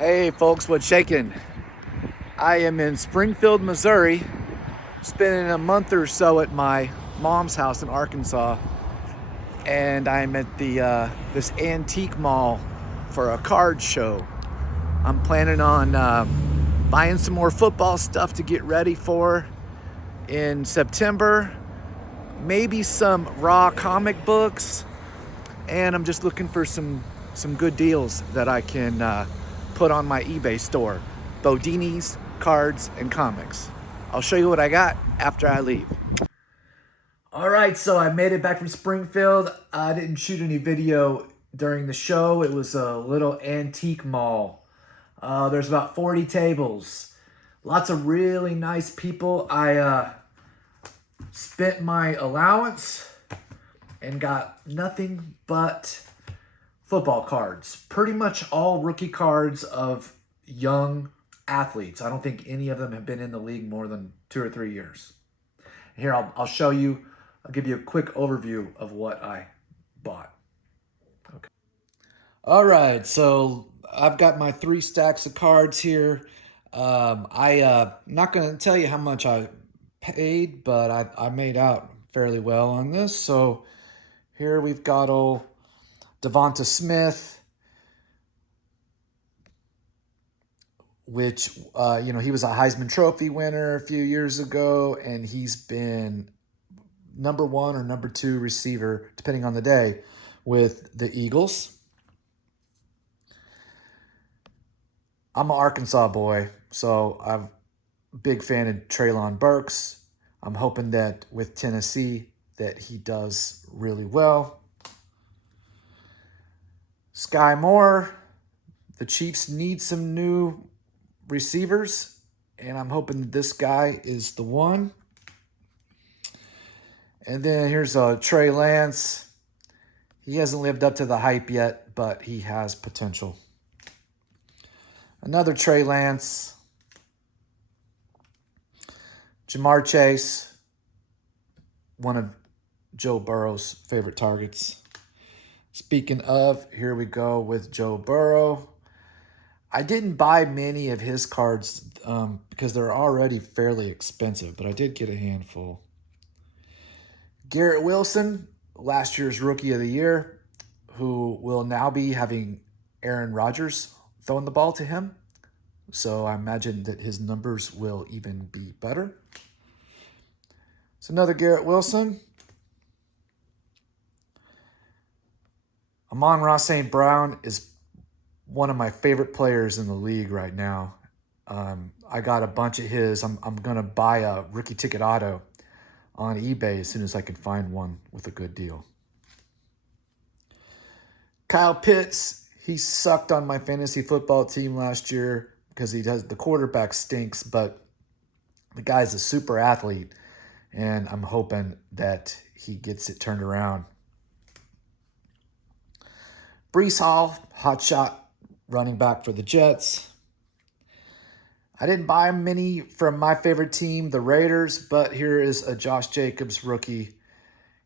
Hey folks, what's shaking? I am in Springfield, Missouri, spending a month or so at my mom's house in Arkansas, and I'm at the this antique mall for a card show. I'm planning on buying some more football stuff to get ready for in September, maybe some raw comic books, and I'm just looking for some good deals that I can put on my eBay store. Bodinis, cards, and comics. I'll show you what I got after I leave. All right, so I made it back from Springfield. I didn't shoot any video during the show. It was a little antique mall. There's about 40 tables. Lots of really nice people. I spent my allowance and got nothing but football cards. Pretty much all rookie cards of young athletes. I don't think any of them have been in the league more than 2 or 3 years. Here, I'll show you. I'll give you a quick overview of what I bought. Okay. All right, so I've got my 3 stacks of cards here. I'm not going to tell you how much I paid, but I made out fairly well on this. So here we've got old Devonta Smith, which, he was a Heisman Trophy winner a few years ago, and he's been number 1 or number 2 receiver, depending on the day, with the Eagles. I'm an Arkansas boy, so I'm a big fan of Treylon Burks. I'm hoping that with Tennessee that he does really well. Sky Moore, the Chiefs need some new receivers, and I'm hoping that this guy is the one. And then here's Trey Lance. He hasn't lived up to the hype yet, but he has potential. Another Trey Lance. Jamar Chase, one of Joe Burrow's favorite targets. Speaking of, here we go with Joe Burrow. I didn't buy many of his cards because they're already fairly expensive, but I did get a handful. Garrett Wilson, last year's Rookie of the Year, who will now be having Aaron Rodgers throwing the ball to him. So I imagine that his numbers will even be better. It's another Garrett Wilson. Amon-Ra St. Brown is one of my favorite players in the league right now. I got a bunch of his. I'm going to buy a rookie ticket auto on eBay as soon as I can find one with a good deal. Kyle Pitts, he sucked on my fantasy football team last year because the quarterback stinks, but the guy's a super athlete, and I'm hoping that he gets it turned around. Breece Hall, hotshot running back for the Jets. I didn't buy many from my favorite team, the Raiders, but here is a Josh Jacobs rookie.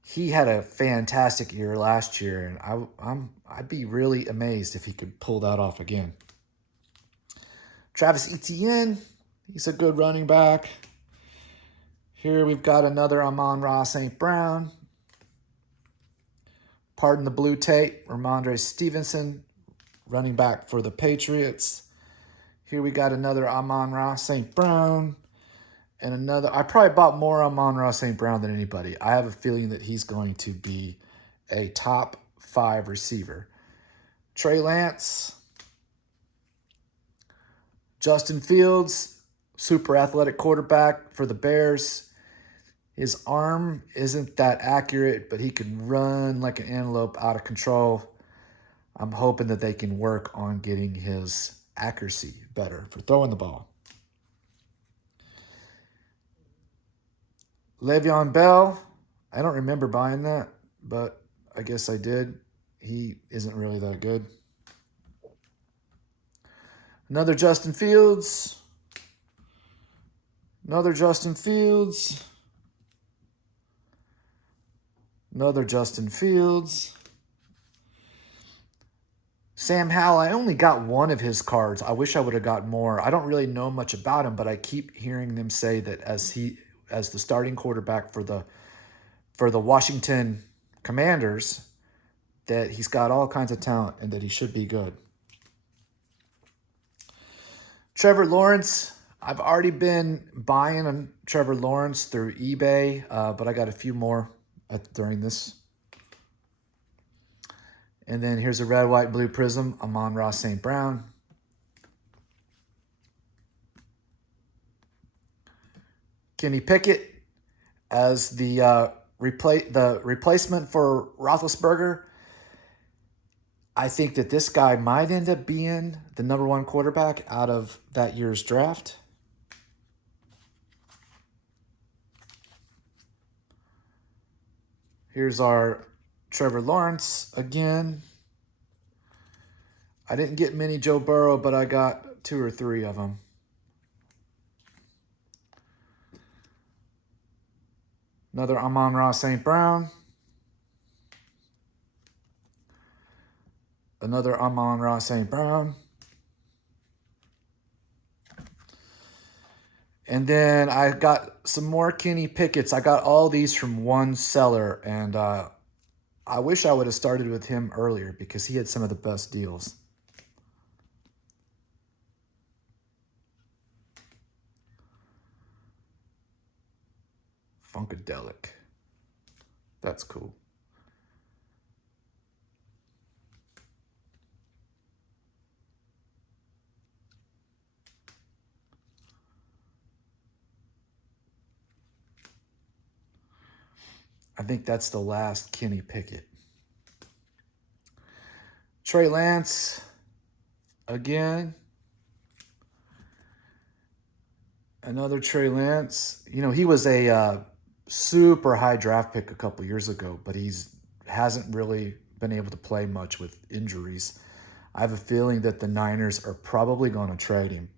He had a fantastic year last year, and I'd be really amazed if he could pull that off again. Travis Etienne, he's a good running back. Here we've got another Amon-Ra St. Brown. Pardon the blue tape, Ramondre Stevenson, running back for the Patriots. Here we got another Amon-Ra St. Brown. And another, I probably bought more Amon-Ra St. Brown than anybody. I have a feeling that he's going to be a top 5 receiver. Trey Lance. Justin Fields, super athletic quarterback for the Bears. His arm isn't that accurate, but he can run like an antelope out of control. I'm hoping that they can work on getting his accuracy better for throwing the ball. Le'Veon Bell, I don't remember buying that, but I guess I did. He isn't really that good. Another Justin Fields. Another Justin Fields. Another Justin Fields. Sam Howell, I only got one of his cards. I wish I would have got more. I don't really know much about him, but I keep hearing them say that as the starting quarterback for the Washington Commanders, that he's got all kinds of talent and that he should be good. Trevor Lawrence, I've already been buying on Trevor Lawrence through eBay, but I got a few more during this. And then here's a red, white, blue prism, Amon-Ra St. Brown. Kenny Pickett as the replacement for Roethlisberger. I think that this guy might end up being the #1 quarterback out of that year's draft. Here's our Trevor Lawrence again. I didn't get many Joe Burrow, but I got 2 or 3 of them. Another Amon-Ra St. Brown. Another Amon-Ra St. Brown. And then I got some more Kenny Pickett's. I got all these from one seller, and I wish I would have started with him earlier because he had some of the best deals. Funkadelic. That's cool. I think that's the last Kenny Pickett. Trey Lance, again. Another Trey Lance. You know, he was a super high draft pick a couple years ago, but hasn't really been able to play much with injuries. I have a feeling that the Niners are probably going to trade him.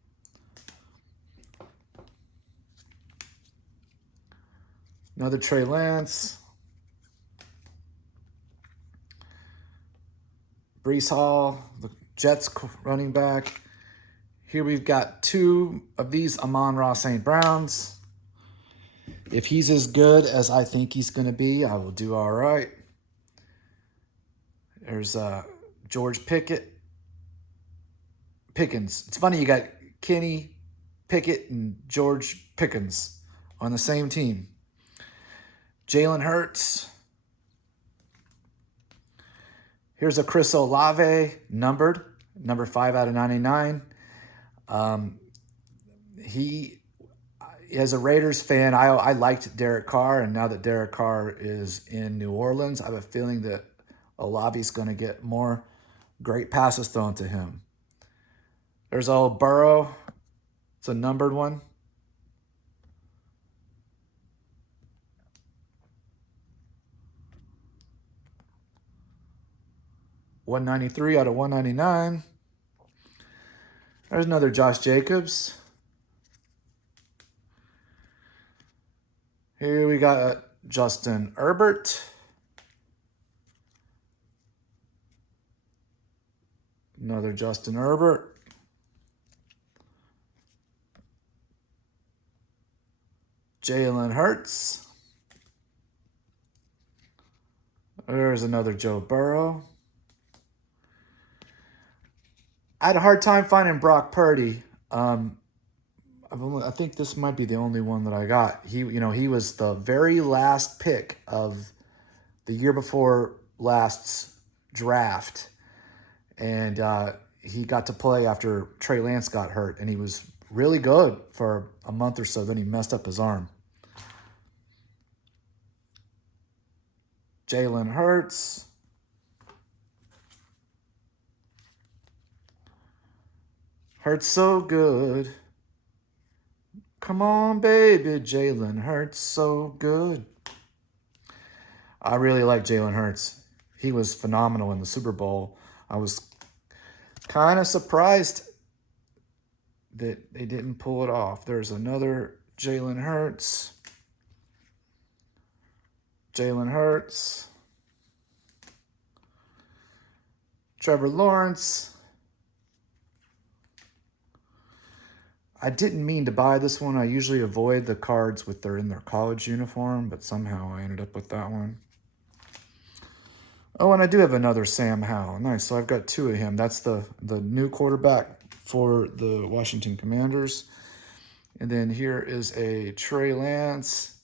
Another Trey Lance. Breece Hall, the Jets running back. Here we've got 2 of these Amon-Ra St. Browns. If he's as good as I think he's going to be, I will do all right. There's George Pickens. It's funny you got Kenny Pickett and George Pickens on the same team. Jalen Hurts. Here's a Chris Olave, numbered, number 5 out of 99. As a Raiders fan, I liked Derek Carr, and now that Derek Carr is in New Orleans, I have a feeling that Olave's going to get more great passes thrown to him. There's old Burrow. It's a numbered one. $193 out of $199. There's another Josh Jacobs. Here we got Justin Herbert. Another Justin Herbert. Jalen Hurts. There's another Joe Burrow. I had a hard time finding Brock Purdy. I think this might be the only one that I got. He was the very last pick of the year before last's draft, and he got to play after Trey Lance got hurt, and he was really good for a month or so. Then he messed up his arm. Jalen Hurts. Hurts so good. Come on, baby. Jalen Hurts so good. I really like Jalen Hurts. He was phenomenal in the Super Bowl. I was kind of surprised that they didn't pull it off. There's another Jalen Hurts. Jalen Hurts. Trevor Lawrence. I didn't mean to buy this one. I usually avoid the cards with in their college uniform, but somehow I ended up with that one. Oh, and I do have another Sam Howell. Nice. So I've got two of him. That's the new quarterback for the Washington Commanders. And then here is a Trey Lance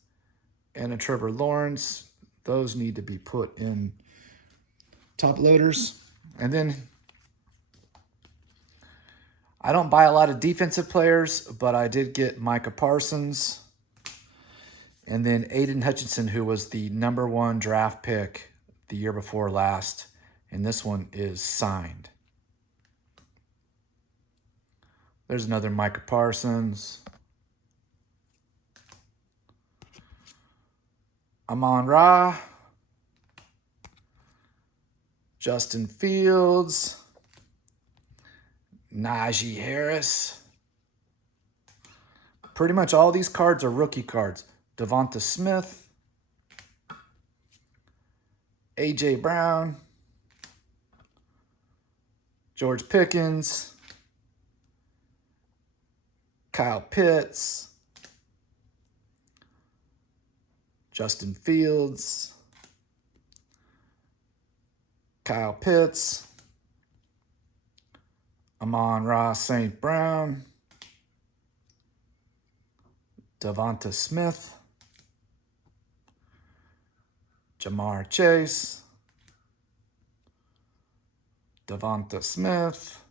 and a Trevor Lawrence. Those need to be put in top loaders. And then I don't buy a lot of defensive players, but I did get Micah Parsons. And then Aiden Hutchinson, who was the #1 draft pick the year before last. And this one is signed. There's another Micah Parsons. Amon-Ra. Justin Fields. Najee Harris. Pretty much all these cards are rookie cards. Devonta Smith. A.J. Brown. George Pickens. Kyle Pitts. Justin Fields. Kyle Pitts. Amon-Ra St. Brown. Devonta Smith. Jamar Chase. Devonta Smith.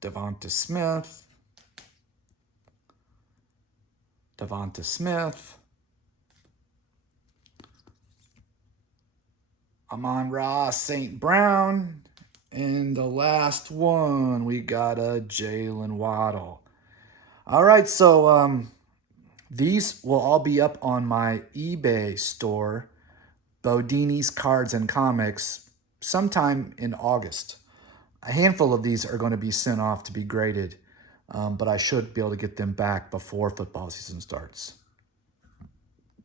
Devonta Smith. Devonta Smith. Amon-Ra St. Brown. And the last one, we got a Jalen Waddle. All right, so these will all be up on my eBay store, Bodini's Cards and Comics, sometime in August. A handful of these are going to be sent off to be graded, but I should be able to get them back before football season starts.